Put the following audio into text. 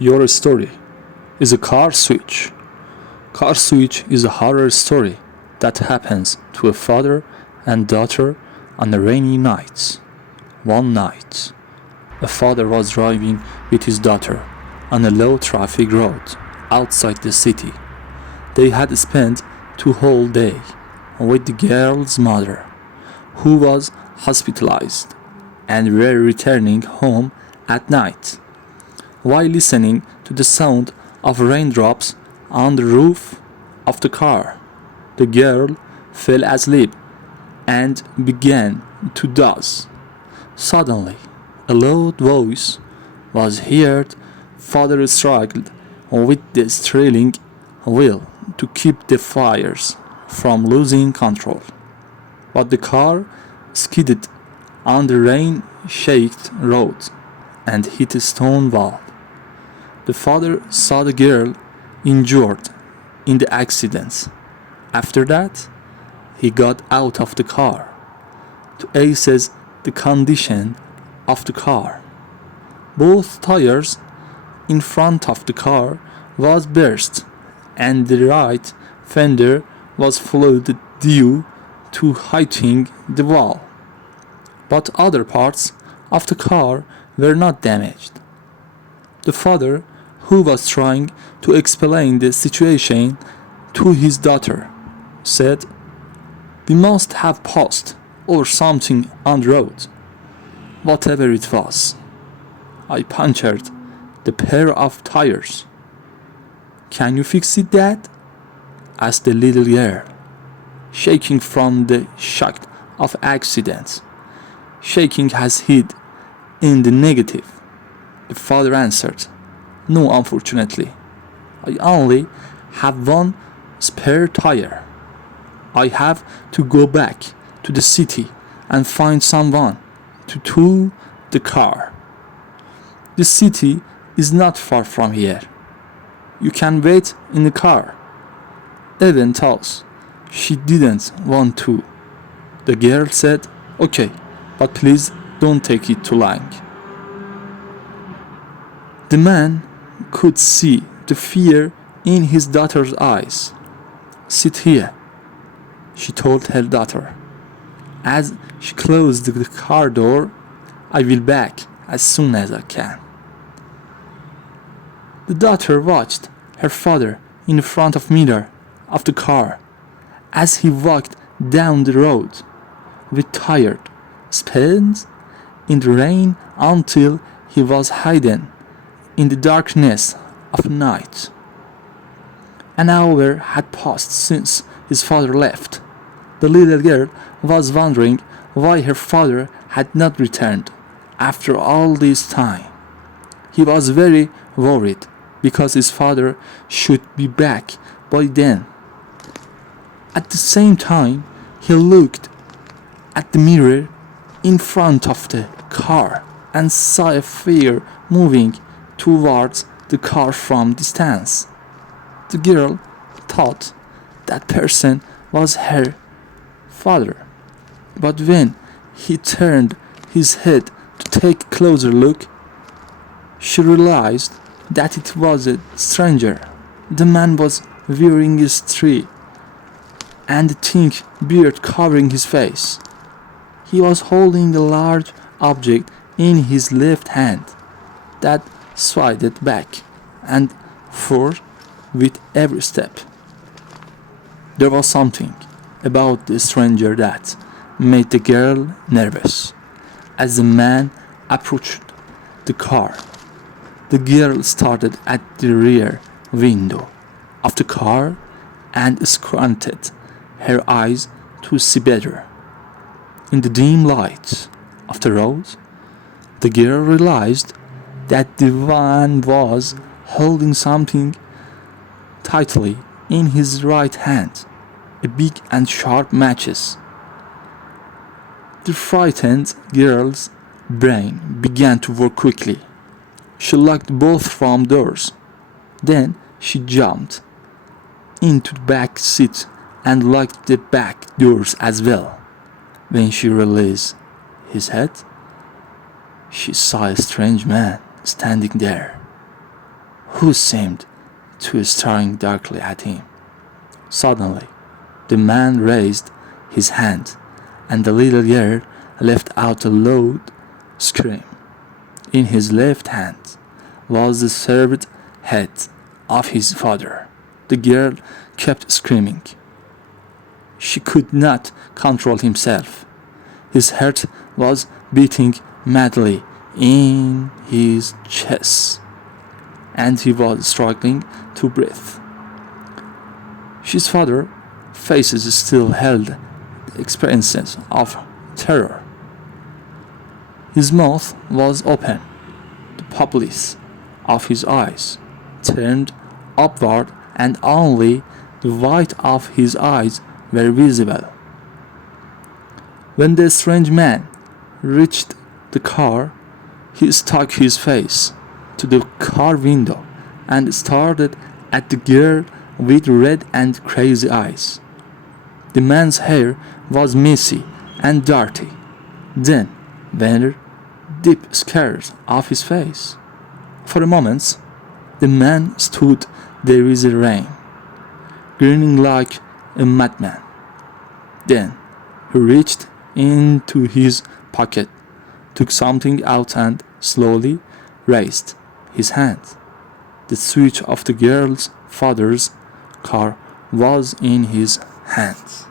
Your story is a car switch. Car Switch is a horror story that happens to a father and daughter on a rainy night. One night, a father was driving with his daughter on a low traffic road outside the city. They had spent 2 whole days with the girl's mother, who was hospitalized, and were returning home at night. While listening to the sound of raindrops on the roof of the car, the girl fell asleep and began to doze. Suddenly, a loud voice was heard. Father struggled with the steering wheel to keep the fires from losing control, but the car skidded on the rain-soaked road and hit a stone wall. The father saw the girl injured in the accident. After that, he got out of the car to assess the condition of the car. Both tires in front of the car was burst, and the right fender was flooded due to hitting the wall. But other parts of the car were not damaged. The father, who was trying to explain the situation to his daughter, said, "We must have passed or something on the road. Whatever it was, I punctured the pair of tires." "Can you fix it, Dad?" asked the little girl, shaking from the shock of accident. Shaking has hit in the negative, the father answered. "No, unfortunately. I only have one spare tire. I have to go back to the city and find someone to tow the car. The city is not far from here. You can wait in the car." Even thought she didn't want to. The girl said, "Okay, but please don't take it too long." The man could see the fear in his daughter's eyes. "Sit here," she told her daughter. As she closed the car door, "I will back as soon as I can." The daughter watched her father in the front of mirror of the car as he walked down the road with tired spins in the rain until he was hidden in the darkness of night. An hour had passed since his father left. The little girl was wondering why her father had not returned after all this time. He was very worried because his father should be back by then. At the same time, he looked at the mirror in front of the car and saw a figure moving towards the car from distance. The girl thought that person was her father, but when he turned his head to take a closer look, she realized that it was a stranger. The man was wearing a tree and a thick beard covering his face. He was holding a large object in his left hand that swayed back and forth with every step. There was something about the stranger that made the girl nervous. As the man approached the car, the girl started at the rear window of the car and squinted her eyes to see better. In the dim light of the road, the girl realized that the man was holding something tightly in his right hand, a big and sharp matches. The frightened girl's brain began to work quickly. She locked both front doors. Then she jumped into the back seat and locked the back doors as well. When she released his head, she saw a strange man standing there. who seemed to be staring darkly at him. Suddenly, the man raised his hand, and the little girl let out a loud scream. In his left hand was the severed head of his father. The girl kept screaming. She could not control himself. His heart was beating madly in his chest, and he was struggling to breathe. His father's face still held the experiences of terror. His mouth was open. The pupils of his eyes turned upward, and only the white of his eyes were visible. When the strange man reached the car, he stuck his face to the car window and stared at the girl with red and crazy eyes. The man's hair was messy and dirty. Then were deep scars off his face. For a moment, the man stood there in the rain, grinning like a madman. Then he reached into his pocket, took something out, and slowly raised his hand. The switch of the girl's father's car was in his hands.